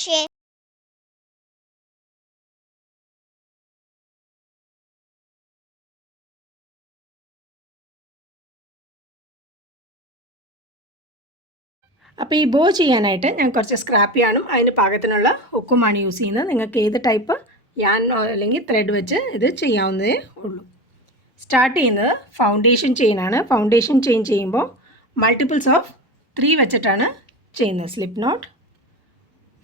crochet. അപ്പോൾ ഈ ബോ ചെയ്യാനായിട്ട് ഞാൻ കുറച്ച് സ്ക്രാപ്പ് യാണും അതിന് പാകത്തിനുള്ള ഹുക്കുമാണ് യൂസ് ചെയ്യുന്നത്. നിങ്ങൾക്ക് ഏത് ടൈപ്പ് യാൻ അല്ലെങ്കിൽ ത്രെഡ് വെച്ച് ഇത് ചെയ്യാവുന്നതേ ഉള്ളൂ. സ്റ്റാർട്ട് ചെയ്യുന്നത് ഫൗണ്ടേഷൻ ചെയിനാണ്. ഫൗണ്ടേഷൻ ചെയിൻ ചെയ്യുമ്പോൾ മൾട്ടിപ്പിൾസ് ഓഫ് 3 വെച്ചിട്ടാണ് ചെയ്യുന്നത്. Slip note,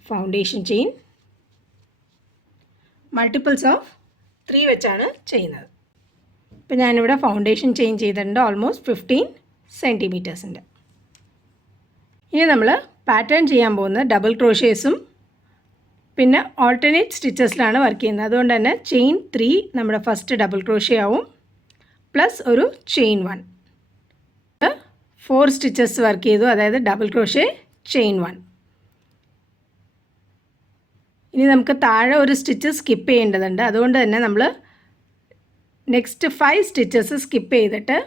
foundation chain, multiples of 3 വെച്ചാണ് ചെയ്യുന്നത്. ഇപ്പോൾ ഞാനിവിടെ ഫൗണ്ടേഷൻ ചെയിൻ ചെയ്തിട്ടുണ്ട് ഓൾമോസ്റ്റ് 15 സെൻറ്റിമീറ്റേഴ്സിൻ്റെ. ഇനി നമ്മൾ പാറ്റേൺ ചെയ്യാൻ പോകുന്നത് ഡബിൾ ക്രോഷേസും പിന്നെ ഓൾട്ടർനേറ്റ് സ്റ്റിച്ചസിലാണ് വർക്ക് ചെയ്യുന്നത്. അതുകൊണ്ട് തന്നെ ചെയിൻ 3 നമ്മുടെ ഫസ്റ്റ് ഡബിൾ ക്രോഷേ ആവും, പ്ലസ് ഒരു ചെയിൻ 1. 4 സ്റ്റിച്ചസ് വർക്ക് ചെയ്തു, അതായത് ഡബിൾ ക്രോഷേ ചെയിൻ 1. ഇനി നമുക്ക് താഴെ ഒരു സ്റ്റിച്ച് സ്കിപ്പ് ചെയ്യേണ്ടതുണ്ട്. അതുകൊണ്ട് തന്നെ നമ്മൾ നെക്സ്റ്റ് 5 സ്റ്റിച്ചസ് സ്കിപ്പ് ചെയ്തിട്ട്,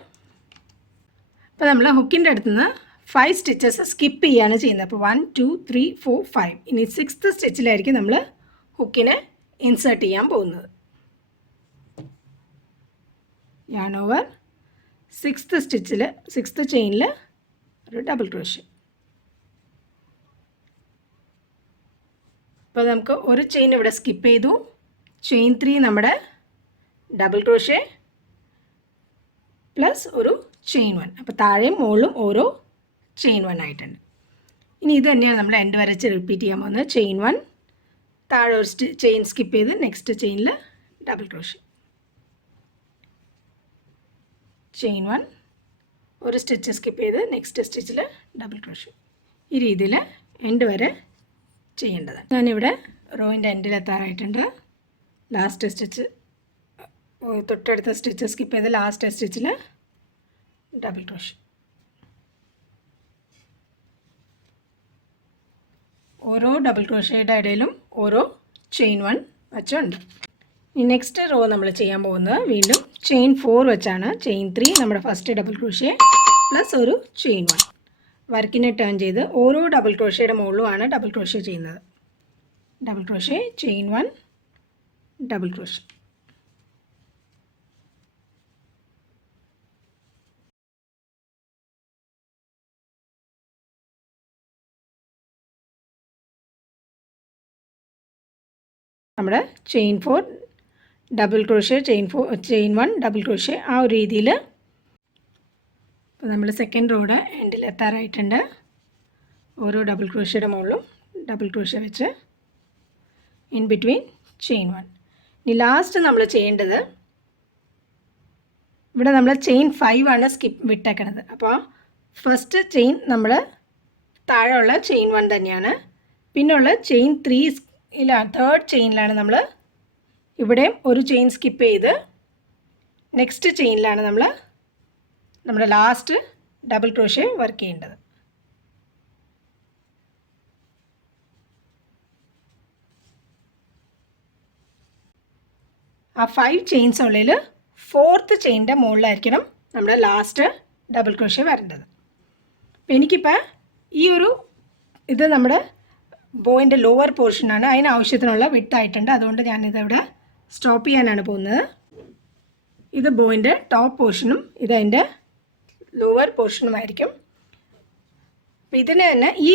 അപ്പോൾ നമ്മൾ ഹുക്കിൻ്റെ അടുത്തുനിന്ന് 5 സ്റ്റിച്ചസ് സ്കിപ്പ് ചെയ്യുകയാണ് ചെയ്യുന്നത്. അപ്പോൾ 1 2 3 4 5. ഇനി 6th സ്റ്റിച്ചിലായിരിക്കും നമ്മൾ ഹുക്കിനെ ഇൻസേർട്ട് ചെയ്യാൻ പോകുന്നത്. yarn over 6th സ്റ്റിച്ചിൽ 6th ചെയിനിൽ ഒരു ഡബിൾ ക്രോഷേ. അപ്പോൾ നമുക്ക് ഒരു ചെയിൻ ഇവിടെ സ്കിപ്പ് ചെയ്തു. ചെയിൻ 3 നമ്മുടെ ഡബിൾ ക്രോഷേ പ്ലസ് ഒരു ചെയിൻ 1. അപ്പോൾ താഴെയും മുകളിലും ഓരോ ചെയിൻ 1 ആയിട്ടുണ്ട്. ഇനി ഇത് തന്നെയാണ് നമ്മൾ എൻഡ് വരച്ച് റിപ്പീറ്റ് ചെയ്യാൻ പോകുന്നത്. ചെയിൻ 1, താഴെ ഒരു ചെയിൻ സ്കിപ്പ് ചെയ്ത് നെക്സ്റ്റ് ചെയിനിൽ ഡബിൾ ക്രോഷേ, ചെയിൻ 1, ഒരു സ്റ്റിച്ച് സ്കിപ്പ് ചെയ്ത് നെക്സ്റ്റ് സ്റ്റിച്ചിൽ ഡബിൾ ക്രോഷേ. ഈ രീതിയിൽ എൻഡ് വരെ ചെയ്യേണ്ടതാണ്. ഞാനിവിടെ റോയിൻ്റെ എൻഡിലെത്താറായിട്ടുണ്ട്. ലാസ്റ്റ് സ്റ്റിച്ച്, തൊട്ടടുത്ത സ്റ്റിച്ച് സ്കിപ്പ് ചെയ്ത് ലാസ്റ്റ് സ്റ്റിച്ചിൽ ഡബിൾ ക്രോഷേ. ഓരോ ഡബിൾ ക്രോഷയുടെ ഇടയിലും ഓരോ ചെയിൻ 1 വെച്ചുണ്ട്. ഈ നെക്സ്റ്റ് റോ നമ്മൾ ചെയ്യാൻ പോകുന്നത് വീണ്ടും ചെയിൻ 4 വെച്ചാണ്. ചെയിൻ 3 നമ്മുടെ ഫസ്റ്റ് ഡബിൾ ക്രോഷേ പ്ലസ് ഒരു ചെയിൻ 1. വർക്കിനെ ടേൺ ചെയ്ത് ഓരോ ഡബിൾ ക്രോഷയുടെ മുകളിലുമാണ് ഡബിൾ ക്രോഷേ ചെയ്യുന്നത്. Double crochet, chain 1, double crochet. നമ്മുടെ chain 4 double crochet, chain 1 double crochet, ആ ഒരു രീതിയിൽ. അപ്പോൾ നമ്മൾ സെക്കൻഡ് റോയുടെ എൻഡിൽ എത്താറായിട്ടുണ്ട്. ഓരോ ഡബിൾ ക്രോഷയുടെ മുകളിലും ഡബിൾ ക്രോഷേ വെച്ച് ഇൻ ബിറ്റ്വീൻ ചെയിൻ 1. ഇനി ലാസ്റ്റ് നമ്മൾ ചെയ്യേണ്ടത്, ഇവിടെ നമ്മൾ ചെയിൻ 5 ആണ് സ്കിപ്പ് വിട്ടേക്കണത്. അപ്പോൾ ഫസ്റ്റ് ചെയിൻ നമ്മൾ താഴെയുള്ള ചെയിൻ 1 തന്നെയാണ്. പിന്നുള്ള ചെയിൻ 3 തേർഡ് ചെയിനിലാണ് നമ്മൾ ഇവിടെയും ഒരു ചെയിൻ സ്കിപ്പ് ചെയ്ത് നെക്സ്റ്റ് ചെയിനിലാണ് നമ്മൾ നമ്മുടെ ലാസ്റ്റ് ഡബിൾ ക്രോഷേ വർക്ക് ചെയ്യേണ്ടത്. ആ 5 ചെയിൻസ് ഉള്ളിൽ 4th ചെയിനിൻ്റെ മുകളിലായിരിക്കണം നമ്മുടെ ലാസ്റ്റ് ഡബിൾ ക്രോഷേ വരേണ്ടത്. അപ്പോൾ എനിക്കിപ്പോൾ ഈ ഒരു ഇത് നമ്മുടെ ബോയിൻ്റെ ലോവർ പോർഷനാണ്, അതിനാവശ്യത്തിനുള്ള വിഡ്ത്ത് ആയിട്ടുണ്ട്. അതുകൊണ്ട് ഞാനിതിവിടെ സ്റ്റോപ്പ് ചെയ്യാനാണ് പോകുന്നത്. ഇത് ബോയിൻ്റെ ടോപ്പ് പോർഷനും ഇതതിൻ്റെ ലോവർ പോർഷനുമായിരിക്കും. അപ്പോൾ ഇതിന് തന്നെ ഈ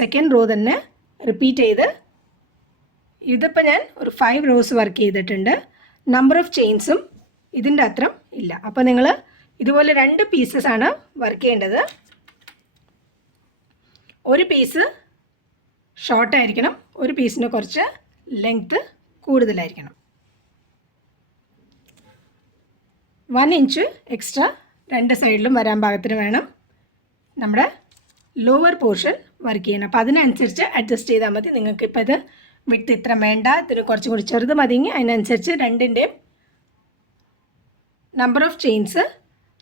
സെക്കൻഡ് റോ തന്നെ റിപ്പീറ്റ് ചെയ്ത്, ഇതിപ്പോൾ ഞാൻ ഒരു 5 റോസ് വർക്ക് ചെയ്തിട്ടുണ്ട്. നമ്പർ ഓഫ് ചെയിൻസും ഇതിൻ്റെ അത്രം ഇല്ല. അപ്പോൾ നിങ്ങൾ ഇതുപോലെ 2 പീസസാണ് വർക്ക് ചെയ്യേണ്ടത്. ഒരു പീസ് ഷോർട്ടായിരിക്കണം, ഒരു പീസിന് കുറച്ച് ലെങ്ത്ത് കൂടുതലായിരിക്കണം. 1 ഇഞ്ച് എക്സ്ട്രാ 2 സൈഡിലും വരാൻ പാകത്തിന് വേണം നമ്മുടെ ലോവർ പോർഷൻ വർക്ക് ചെയ്യണം. അപ്പോൾ അതിനനുസരിച്ച് അഡ്ജസ്റ്റ് ചെയ്താൽ മതി. നിങ്ങൾക്കിപ്പോൾ ഇത് വിട്ട് ഇത്ര വേണ്ട, ഇതിന് കുറച്ചും കൂടി ചെറുത് മതിയെങ്കിൽ അതിനനുസരിച്ച് 2ൻ്റെയും നമ്പർ ഓഫ് ചെയിൻസ്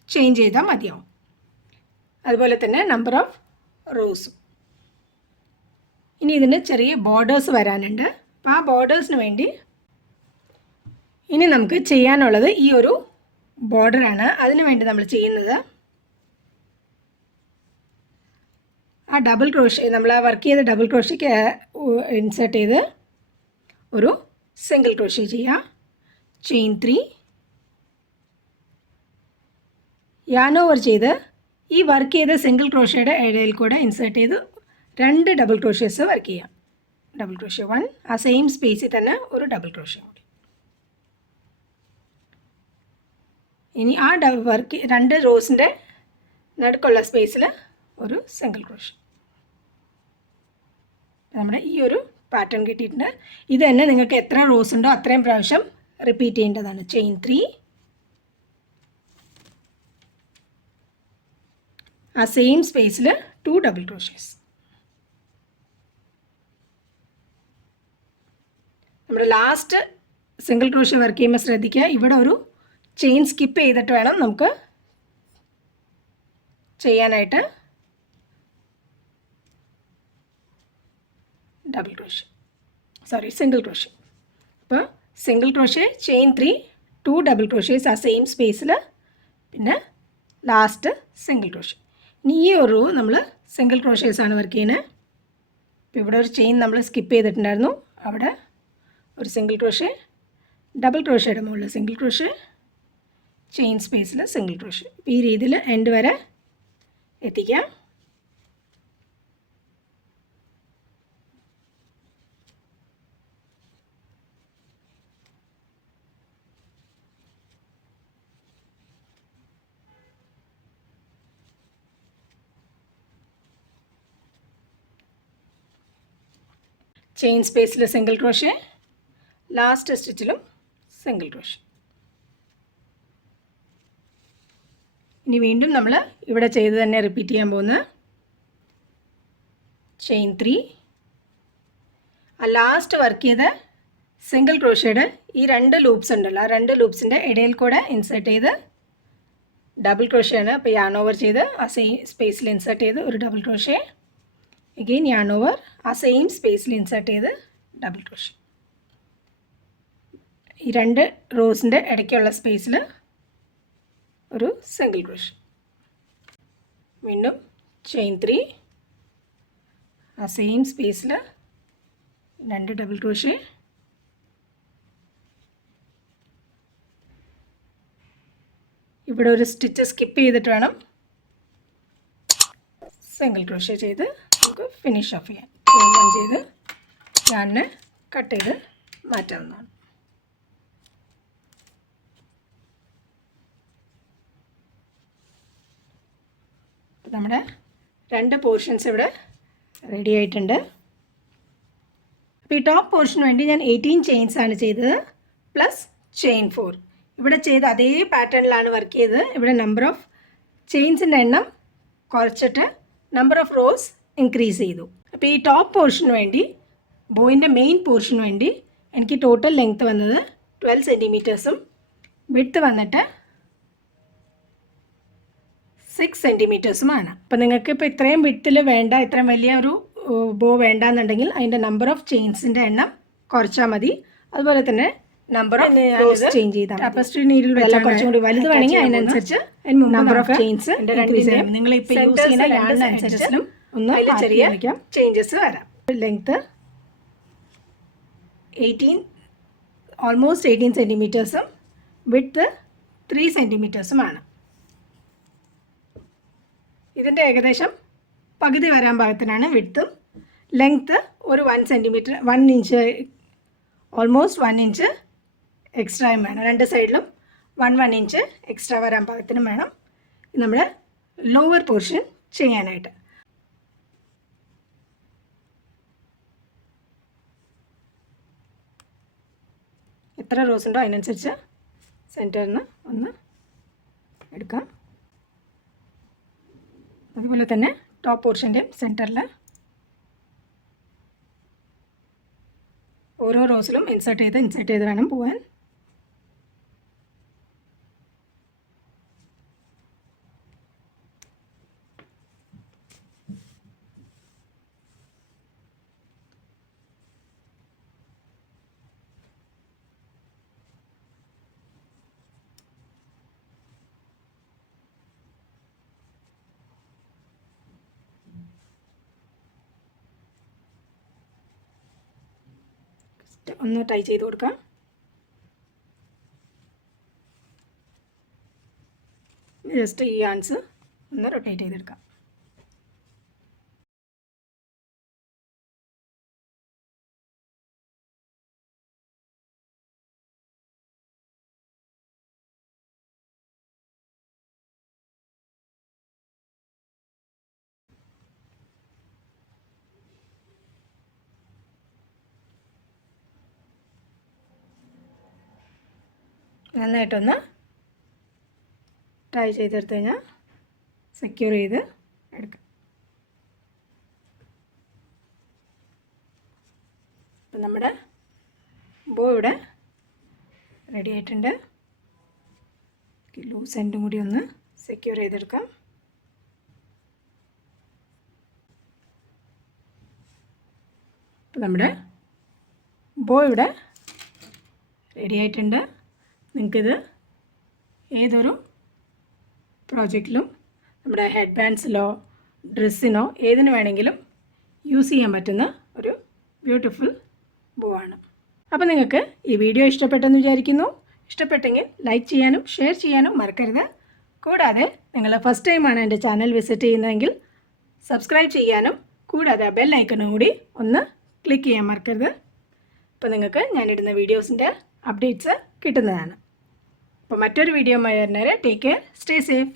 ചേഞ്ച് ചെയ്താൽ മതിയാവും. അതുപോലെ തന്നെ നമ്പർ ഓഫ് റോസും. ഇനി ഇതിന് ചെറിയ ബോർഡേഴ്സ് വരാനുണ്ട്. അപ്പോൾ ആ ബോർഡേഴ്സിന് വേണ്ടി ഇനി നമുക്ക് ചെയ്യാനുള്ളത് ഈ ഒരു ബോർഡറാണ്. അതിന് വേണ്ടി നമ്മൾ ചെയ്യുന്നത്, ആ ഡബിൾ ക്രോഷ്യ നമ്മൾ ആ വർക്ക് ചെയ്ത ഡബിൾ ക്രോഷ്യക്ക് ഇൻസേർട്ട് ചെയ്ത് ഒരു സിംഗിൾ ക്രോഷ്യ ചെയ്യുക. ചെയിൻ 3 yarn over ചെയ്ത് ഈ വർക്ക് ചെയ്ത സിംഗിൾ ക്രോഷ്യയുടെ ഇടയിൽ കൂടെ ഇൻസേർട്ട് ചെയ്ത് 2 ഡബിൾ ക്രോഷ്യസ് വർക്ക് ചെയ്യാം. ഡബിൾ ക്രോഷ്യ 1, ആ സെയിം സ്പേസിൽ തന്നെ ഒരു ഡബിൾ ക്രോഷ്യ കൂടി. ഇനി ആ വർക്ക് 2 റോസിൻ്റെ നടുക്കുള്ള സ്പേസിൽ ഒരു സിംഗിൾ ക്രോഷ്യ. നമ്മുടെ ഈ ഒരു പാറ്റേൺ കിട്ടിയിട്ടുണ്ട്. ഇത് തന്നെ നിങ്ങൾക്ക് എത്ര റോസ് ഉണ്ടോ അത്രയും പ്രാവശ്യം റിപ്പീറ്റ് ചെയ്യേണ്ടതാണ്. ചെയിൻ 3, ആ സെയിം സ്പേസിൽ 2 ഡബിൾ ക്രോഷ്യസ്. നമ്മുടെ ലാസ്റ്റ് സിംഗിൾ ക്രോഷ്യ വർക്ക് ചെയ്യുമ്പോൾ ശ്രദ്ധിക്കുക, ഇവിടെ ഒരു ചെയിൻ സ്കിപ്പ് ചെയ്തിട്ട് വേണം നമുക്ക് ചെയ്യാനായിട്ട്. Single crochet. അപ്പോൾ single crochet, chain 3, 2 double crochets ആ സെയിം സ്പേസിൽ, പിന്നെ ലാസ്റ്റ് സിംഗിൾ ക്രോഷ്യ. ഇനി ഈ ഒരു നമ്മൾ സിംഗിൾ ക്രോഷ്യസ് ആണ് വർക്ക് ചെയ്യുന്നത്. ഇപ്പോൾ ഇവിടെ ഒരു ചെയിൻ നമ്മൾ സ്കിപ്പ് ചെയ്തിട്ടുണ്ടായിരുന്നു, അവിടെ ഒരു സിംഗിൾ ക്രോഷ്യ, ഡബിൾ ക്രോഷ്യയുടെ മുകളിൽ സിംഗിൾ ക്രോഷ്യ, ചെയിൻ സ്പേസിൽ സിംഗിൾ ക്രോഷ്യ. ഈ രീതിയിൽ എൻഡ് വരെ എത്തിക്കാം. ചെയിൻ സ്പേസിൽ സിംഗിൾ ക്രോഷ്യ, ലാസ്റ്റ് സ്റ്റിച്ചിലും സിംഗിൾ ക്രോഷ്യ. ഇനി വീണ്ടും നമ്മൾ ഇവിടെ ചെയ്ത് തന്നെ റിപ്പീറ്റ് ചെയ്യാൻ പോകുന്നത്. ചെയിൻ 3, ആ ലാസ്റ്റ് വർക്ക് ചെയ്ത് സിംഗിൾ ക്രോഷ്യയുടെ ഈ 2 ലൂപ്സ് ഉണ്ടല്ലോ, ആ 2 ലൂപ്സിൻ്റെ ഇടയിൽ കൂടെ ഇൻസേർട്ട് ചെയ്ത് ഡബിൾ ക്രോഷ്യയാണ്. അപ്പോൾ yarn over ചെയ്ത് ആ സെയിം സ്പേസിൽ ഇൻസേർട്ട് ചെയ്ത് ഒരു double crochet, again yarn over ആ സെയിം സ്പേസിൽ ഇൻസേർട്ട് ചെയ്ത് ഡബിൾ ക്രോഷ്യ. ഈ 2 റോസിൻ്റെ ഇടയ്ക്കുള്ള സ്പേസിൽ ഒരു സിംഗിൾ ക്രോഷ്യ. വീണ്ടും ചെയിൻ 3, ആ സെയിം സ്പേസിൽ 2 ഡബിൾ ക്രോഷ്യ, ഇവിടെ ഒരു സ്റ്റിച്ച് സ്കിപ്പ് ചെയ്തിട്ട് വേണം സിംഗിൾ ക്രോഷ്യ ചെയ്ത് നമുക്ക് ഫിനിഷ് ഓഫ് ചെയ്യാൻ. ചെയിൻ ചെയ്ത് ഞാനെ കട്ട് ചെയ്ത് മാറ്റാവുന്നതാണ്. നമ്മുടെ 2 പോർഷൻസ് ഇവിടെ റെഡി ആയിട്ടുണ്ട്. അപ്പോൾ ഈ ടോപ്പ് പോർഷന് വേണ്ടി ഞാൻ 18 ചെയിൻസ് ആണ് ചെയ്തത്, പ്ലസ് ചെയിൻ 4. ഇവിടെ ചെയ്ത അതേ പാറ്റേണിലാണ് വർക്ക് ചെയ്തത്. ഇവിടെ നമ്പർ ഓഫ് ചെയിൻസിൻ്റെ എണ്ണം കുറച്ചിട്ട് നമ്പർ ഓഫ് റോസ് ഇൻക്രീസ് ചെയ്തു. അപ്പോൾ ഈ ടോപ്പ് പോർഷന് വേണ്ടി, ബോയിൻ്റെ മെയിൻ പോർഷന് വേണ്ടി എനിക്ക് ടോട്ടൽ ലെങ്ത്ത് വന്നത് 12 സെൻറ്റിമീറ്റേഴ്സും വിഡ്ത്ത് വന്നിട്ട് 6 സെൻറ്റിമീറ്റേഴ്സുമാണ്. അപ്പോൾ നിങ്ങൾക്ക് ഇപ്പോൾ ഇത്രയും വിഡ്ത്തിൽ വേണ്ട, ഇത്രയും വലിയ ഒരു ബോ വേണ്ടാന്നുണ്ടെങ്കിൽ അതിൻ്റെ നമ്പർ ഓഫ് ചെയിൻസിൻ്റെ എണ്ണം കുറച്ചാൽ മതി. അതുപോലെ തന്നെ നമ്പർ ഓഫ് റോസ് ചേഞ്ച് ചെയ്താൽ ടാപ്പസ്ട്രി നീഡിൽ വെച്ചാൽ കുറച്ചും കൂടി വലുത് വേണമെങ്കിൽ അതിനനുസരിച്ച് നമ്പർ ഓഫ് ചെയിൻസ് നിങ്ങൾ ഇപ്പോൾ യൂസ് ചെയ്യുന്ന യാർഡിനനുസരിച്ചും ഒന്ന് അതിൽ ചെറിയ ചേഞ്ചസ് വരാം. ലെങ്ത്ത് 18 സെൻറ്റിമീറ്റേഴ്സും വിഡ്ത്ത് 3 സെൻറ്റിമീറ്റേഴ്സുമാണ്. ഇതിൻ്റെ ഏകദേശം പകുതി വരാൻ പാകത്തിനാണ് വിഡ്ത്തും. ലെങ്ത്ത് ഒരു 1 സെൻറ്റിമീറ്റർ, 1 ഇഞ്ച്, ഓൾമോസ്റ്റ് 1 ഇഞ്ച് എക്സ്ട്രായും വേണം. 2 സൈഡിലും 1 ഇഞ്ച് എക്സ്ട്രാ വരാൻ പാകത്തിനും വേണം നമ്മുടെ ലോവർ പോർഷൻ ചെയ്യാനായിട്ട്. എത്ര റോസ് ഉണ്ടോ അതിനനുസരിച്ച് സെൻറ്ററിൽ നിന്ന് ഒന്ന് എടുക്കാം. അതുപോലെ തന്നെ ടോപ്പ് പോർഷൻ്റെയും സെൻറ്ററിൽ ഓരോ റോസിലും ഇൻസേർട്ട് ചെയ്ത് വേണം പോകാൻ. ഒന്ന് ടൈ ചെയ്ത് കൊടുക്കാം. ജസ്റ്റ് ഈ യാൻസ് ഒന്ന് റൊട്ടേറ്റ് ചെയ്തെടുക്കാം. നന്നായിട്ടൊന്ന് ടൈ ചെയ്തെടുത്ത് കഴിഞ്ഞാൽ സെക്യൂർ ചെയ്ത് എടുക്കാം. അപ്പം നമ്മുടെ ബോ ഇവിടെ റെഡി ആയിട്ടുണ്ട്. ലൂസ് എൻഡും കൂടി ഒന്ന് സെക്യൂർ ചെയ്തെടുക്കാം. അപ്പം നമ്മുടെ ബോ ഇവിടെ റെഡി ആയിട്ടുണ്ട്. നിങ്ങൾക്കിത് ഏതൊരു പ്രോജക്റ്റിലും നമ്മുടെ ഹെഡ് ബാൻഡ്സിലോ ഡ്രസ്സിനോ ഏതിനു വേണമെങ്കിലും യൂസ് ചെയ്യാൻ പറ്റുന്ന ഒരു ബ്യൂട്ടിഫുൾ ബോ ആണ്. അപ്പോൾ നിങ്ങൾക്ക് ഈ വീഡിയോ ഇഷ്ടപ്പെട്ടെന്ന് വിചാരിക്കുന്നു. ഇഷ്ടപ്പെട്ടെങ്കിൽ ലൈക്ക് ചെയ്യാനും ഷെയർ ചെയ്യാനും മറക്കരുത്. കൂടാതെ നിങ്ങൾ ഫസ്റ്റ് ടൈമാണ് എൻ്റെ ചാനൽ വിസിറ്റ് ചെയ്യുന്നതെങ്കിൽ സബ്സ്ക്രൈബ് ചെയ്യാനും കൂടാതെ ബെൽ ഐക്കണും കൂടി ഒന്ന് ക്ലിക്ക് ചെയ്യാൻ മറക്കരുത്. അപ്പോൾ നിങ്ങൾക്ക് ഞാനിടുന്ന വീഡിയോസിൻ്റെ അപ്ഡേറ്റ്സ് കിട്ടുന്നതാണ്. അപ്പോൾ മറ്റൊരു വീഡിയോ വരുന്നവരെ ടേക്ക് കെയർ, സ്റ്റേ സേഫ്.